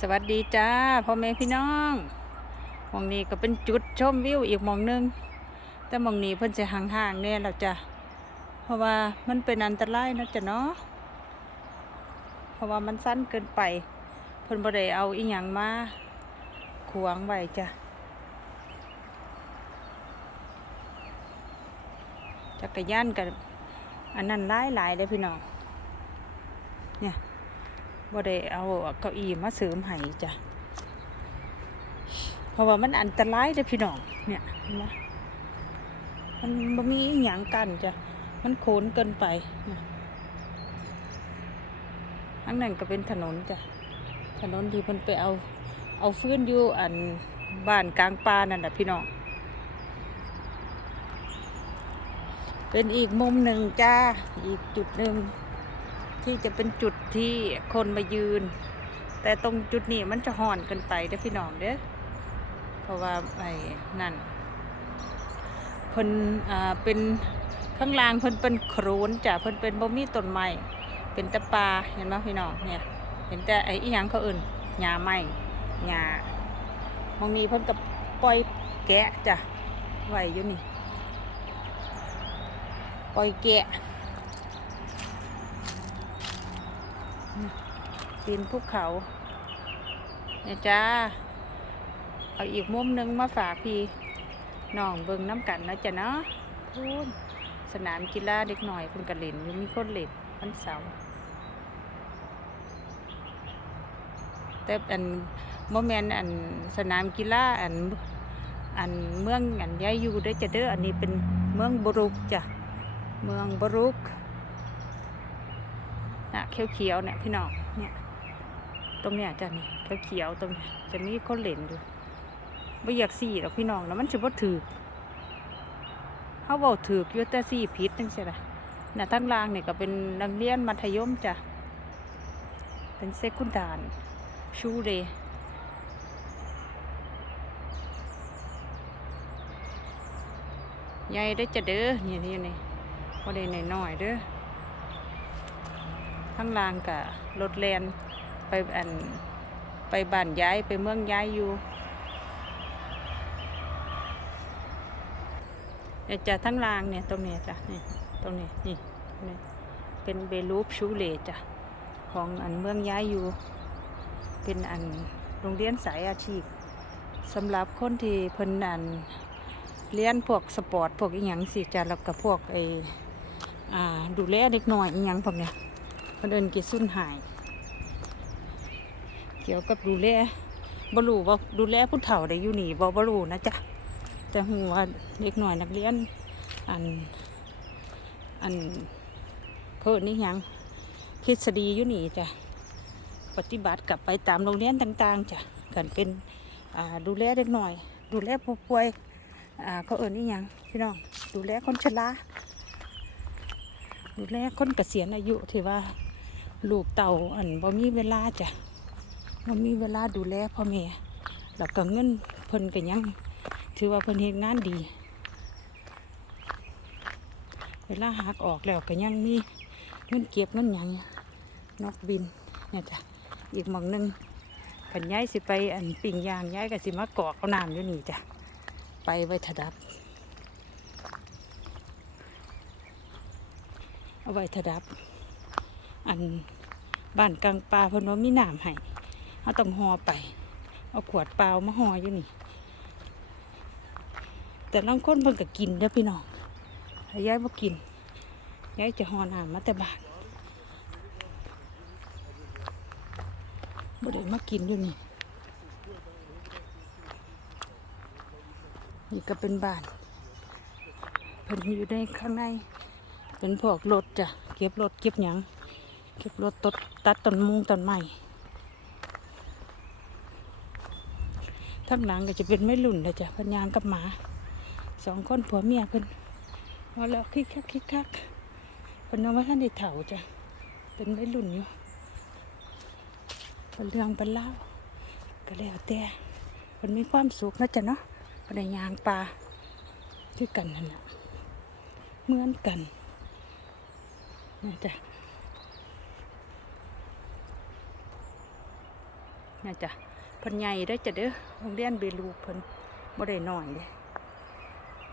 สวัสดีจ้าพ่อแม่พี่น้องมองนี้ก็เป็นจุดชมวิวอีกมองหนึง แต่มองนี้เพิ่นจะห่างๆแน่แล้วจ้ะเพราะว่ามันเป็นอันตรายนะจ้ะเนาะเพราะว่ามันสั้นเกินไปเพิ่นบ่ได้เอาอีหยังมาขวางไว้จ้ะจักรยานกับอันนั้นหลายหลายๆเลยพี่น้องเนี่ย บ่ได้เอาเก้าอี้มาเสริมให้จ้ะเพราะว่ามันอันตรายเลยพี่น้องเนี่ยนไหมมันบ่มีหยังกันจ้ะมันโขนเกินไปนี่ยอันนั้นก็เป็นถนนจ้ะถนนที่เพิ่นไปเอาเอาฟื้นอยู่อันบ้านกลางป่านั่นแหละพี่น้องเป็นอีกมุมหนึ่งจ้า อีกจุดหนึ่ง ที่จะเป็นจุดที่คนมายืน แต่ตรงจุดนี้มันจะห่อนกินไปเด้อพี่น้องเด้อเพราะว่าไอ้นั่นเพิ่นอ่าเป็นข้างล่างเพิ่นเป็นโครนจ้ะเพิ่นเป็นบ่มีต้นไม้เป็นต่ป่าเห็นไหมพี่น้องเนี่ย เห็นแต่ไอ้อีหยังเขาอื่นหญ้าไม้หญ้าห้องนี้เพิ่นกับปล่อยแกะจ้ะไว้อยู่นี่ปล่อยแกะ ปีนภูเขาเนี่ยจ้า เอาอีกมุมหนึงมาฝากพี่น้องเบิงน้ำกันนะจ๊ะเนาะพูนสนามกีฬาเด็กหน่อยเพิ่นกระเล่นยู่มีคนเล่นวันเสาร์แต่อันโมเมนอันสนามกีฬาอันอันเมืองอันย้ายอยู่ได้จะเด้ออันนี้เป็นเมืองบรุกจ้ะเมืองบรุกนะเขียวๆเนี่ยพี่น้องเนี่ย ตรงเนี้ยจ้ะนี่เขียวๆตรงเนี้ยจะมีคนเล่นอยู่ไม่อยากสี่หรอกพี่น้องแล้วมันจะบ่ถือเขาบอกถือยู่แต่สี่พิษจังซี่ล่ะน่ะทั้งล่างเนี่ยก็เป็นนักเรียนมัธยมจ้ะ เป็นเซกุนดานชูเลยใหญ่ได้จะเด้อนี่นี่นี่พอได้หน่อยๆเด้อข้างล่างกะรถแลน อันไปบ้านย้ายไปเมืองย้ายอยู่เนี่ยจะทั้งล่างเนี่ยตรงเนี้ยจ้ะนี่ตรงนี้นี่นี่เป็นเบลูปชูเลจ้ะของอันเมืองย้ายอยู่ เป็นอันโรงเรียนสายอาชีพสำหรับคนที่เพิ่นอันเรียนพวกสปอร์ตพวกอีหยังสิจ้ะแล้วก็พวกไออดูแลเด็กน้อยอีหยังพวกเนี้ยเพิ่นเอินกิจสุนหาย เกี่ยวกับดูแลบรูว่าดูแลผู้เฒ่าได้อยู่นี่บ่บรูนะจ๊ะแต่ฮู้ว่าเด็กหน้อยนักเรียน อัน อันเพิ่นนี่ยังทฤษฎีอยู่นี่จ้ะปฏิบัติกลับไปตามโรงเรียนต่างๆจ้ะกันเป็นอ่าดูแลเด็กหน่อย ดูแลผู้ป่วยอ่าเขาเอิญนี่ยังพี่น้องดูแลคนชราดูแลคนเกษียณอายุที่ว่าลูกเต่าอันบ่มีเวลาจ้ะ บ่มีเวลาดูแลพ่อแม่แล้วก็เงินเพิ่นก็ยัง ถือว่าเพิ่นเฮ็ดงานดี เวลาหักออกแล้วก็ยังมีเงินเก็บเงินหยังนกบินเนี่ยจ้ะอีกหมองหนึงขันย้ายสิไปอันปิ่งยางย้ายก็สิมากอกเอาน้ำอยู่นี่จ้ะไปไว้ถดับ เอาไว้ถดับ อันบ้านกลางป่าเพิ่นว่ามีน้ำให้ เอาต้องห่อไป เอาขวดเปล่ามาห่ออยู่นี่ แต่ลางคนเพิ่นก็กินเด้อพี่น้องถ้าย้ายบ่กินย้ายจะห่อน้ำมาแต่บานบ่ได้มากินอยู่นี่นี่ก็เป็นบ้านเพิ่นอยู่ในข้างใน เป็นพวกรถจ้ะเก็บรถเก็บหยังเก็บรถตดตัดต้นมุงต้นไม้ ทั้งหลังก็จะเป็นไม่รุ่นเลยจ้ะพันยางกับหมาสองคนผัวเมียเพิ่นว่าแล้วคิกคักคิกคักเพิ่นเอาไว้ท่านได้เถาจ้ะเป็นไม่รุ่นอยู่เป็นเรื่องเป็นเล่าก็แล้วแต่มันมีความสุขนะจ๊ะเนาะก็ได้ยางปลาคือกันนั่นแหละเหมือนกันนะจ๊ะน่าจะ พิ่นใหญ่ได้จะเด้อโรงเรียนเบลูเพิ่นบ่ได้น้อยเลย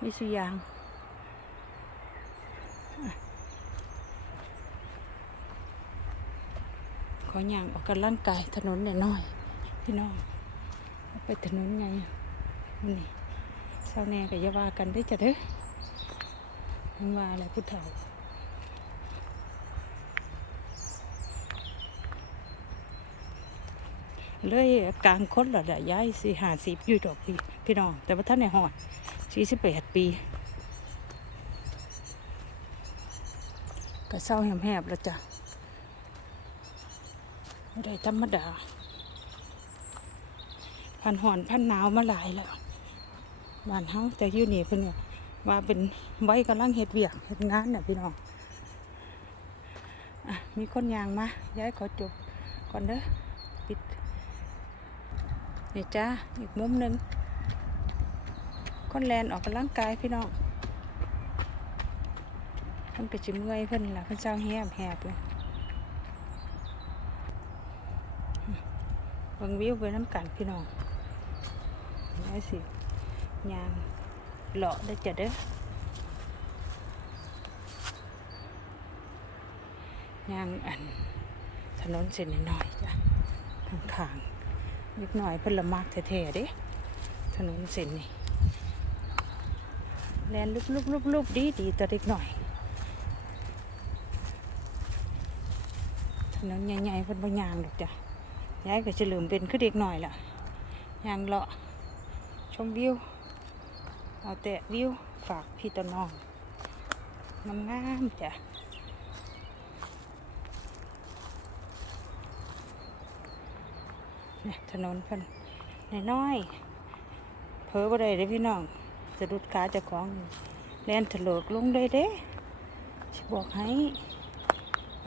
มีสุยางขอย่างออกกำลังกายถนนเนี่ยน้อยพี่น้องไปถนนใหญ่นี่เศร้าแน่ก็อย่าวากันได้จะเด้อมันว่าอะไรผู้เฒ่า เลยกลางคนละละย้ายสี่หาสิบอยู่ดอกพี่พี่น้อง แต่ว่าท่านในหอดสี่สิบแปดปีก็เศร้าแหบๆแล้วจ้ะไม่ได้ธรรมดา พันหอนพันหนาวมาหลายแล้วบ้านเฮาแต่อยู่นี่เพิ่นว่าว่าเป็นไว้กำลังเฮ็ดเวียกเฮ็ดงานน่ะพี่น้องอะมีคนยางมาย้ายขอจบก่อนเด้อปิด นี่จ้าอีกมุมหนึ่งคนแลนออกกำลังกายพี่น้องเพิ่นก็จิเมื่อยเพิ่นล่ะเพิ่นเจ้าแหบแหบเลยเบิ่งวิวไปน้ำกันพี่น้องนี่สิยางเลาะได้อจะเด้อยางอันถนนเส้นน้อยๆจ้ะข้างๆ นิดหน่อยเพิ่นละมากแท้ๆเด้ถนนเส้นนี่แลนลุบลุบลุบลุบดีดีตัวเด็กหน่อยถนนใหญ่ๆเพิ่นบ่ยางดอกจ้ะยายก็จะลืมเป็นคือเด็กหน่อยล่ะยางเลาะชมวิวเอาแต่วิวฝากพี่ตวน้องงามๆจ้ะ เนี่ยถนนเพิ่นน้อยๆเผลอบ่ได้เด้พี่น้องสะดุดขาเจ้าของแล่นถลกลงได้เด้สิบอกให้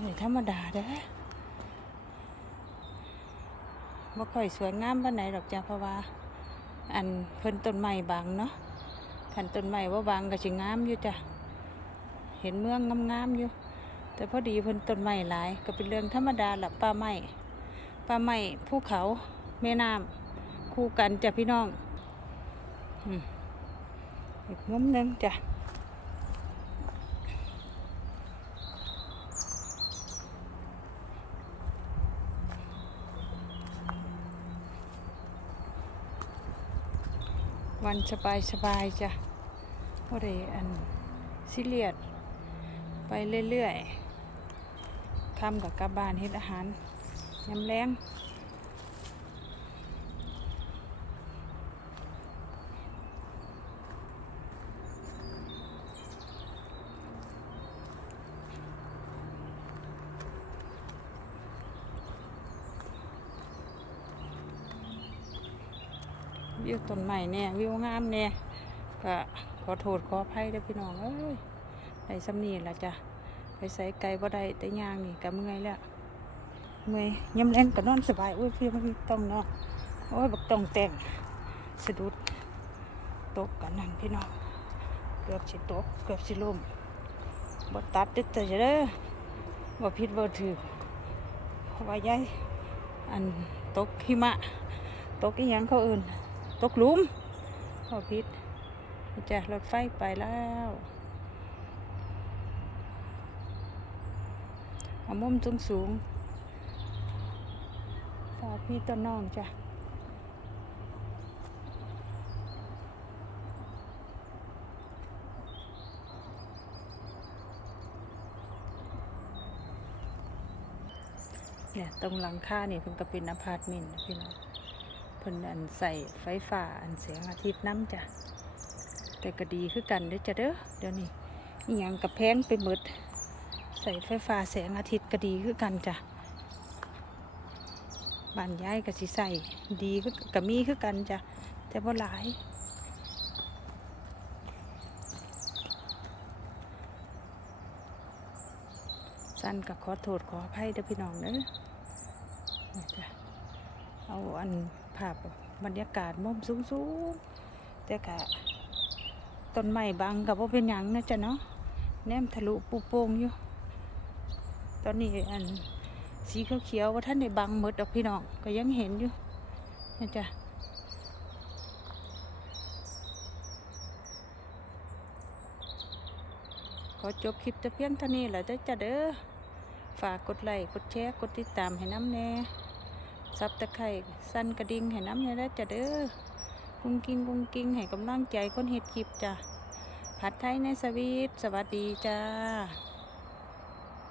นี่ธรรมดาเด้บ่ค่อยสวยงามปานไหนดอกจ้ะเพราะว่า อันเพิ่นต้นไม้บางเนาะคันต้นไม้ว่าบางก็สิงามอยู่จ้ะเห็นเมืองงามๆอยู่ แต่พอดีเพิ่นต้นไม้หลาย ก็เป็นเรื่องธรรมดาละป่าไม้ ปลาไม้ภูเขา แม่น้ำคู่กันจ้ะพี่น้องอืมอีกมุมนึงจ้ะวันสบายสบายๆจ้ะพอดีอันซิเลียด ไปเรื่อยๆทำกับกลับบานเฮ็ดอาหาร ยำแรงวิวต้นใหม่เนี่ยวิวงามเนี่ยก็ขอโทษขออภัยด้อพี่น้องเอ้ยได้สำนีละจ้ะไปใส่ไก่บ่ได้แต่ย่างนี่ก็เมื่อยแล้ว เมื่อยยำแรงก็นอนสบายโอ้ยพี่ไมันต้องเนาะโอ้ยบักต้องแต่งสะดุดตกกันนั่นพี่น้องเกือบสิตกเกือบสิล่มบ่ตัดด็ดแต่จะเด้อบ่ผิดบ่ถือเพราะว่ายายอันตกหิมะ ตกอีหยังเขาอื่น ตกลุมบ่ผิดจะรถไฟไปแล้วเอามุมสูงสูงาพี่ต้นน้องจ้ะเนี่ยตรงหลังคานี่เพิ่นก็เป็นอพาร์ตเมนต์พี่น้องเพิ่นอันใส่ไฟฟ้าอันแสงอาทิตย์น้ำจ้ะแต่ก็ดีคือกันเด้อจ้ะเด้อเดี๋ยวนี้อีหยังกับแพงไปหมดใส่ไฟฟ้าแสงอาทิตย์ก็ดีคือกันจ้ะ บ้านย้ายก็สิใส่ดีคือก็มีคือกันจ้ะแต่บ่หลายสั้นก็ขอโทษขออภัยเด้อพี่น้องเด้อจ้ะเอาอันภาพบรรยากาศมุมสูงๆแต่ก็ต้นไม้บังกับว่าเป็นหยังนะจ๊ะเนาะแนมทะลุปูโป่งอยู่ ตอนนี้อัน สีเขียวๆว่าท่านในบังหมดดอกพี่น้องก็ยังเห็นอยู่นะจ๊ะขอจบคลิปแต่เพียงเท่านี้แหละเด้อจ้ะเด้อฝากกดไลค์กดแชร์กดติดตามให้น้ำแน่ซับตะไคร่สั่นกระดิ่งให้น้ำแน่แล้จ้ะเด้อกุ้งกิ้งกุ้งกิ้งให้กำลังใจคนเฮ็ดคลิปจ้ะผัดไทยในสวีทสวัสดีจ้า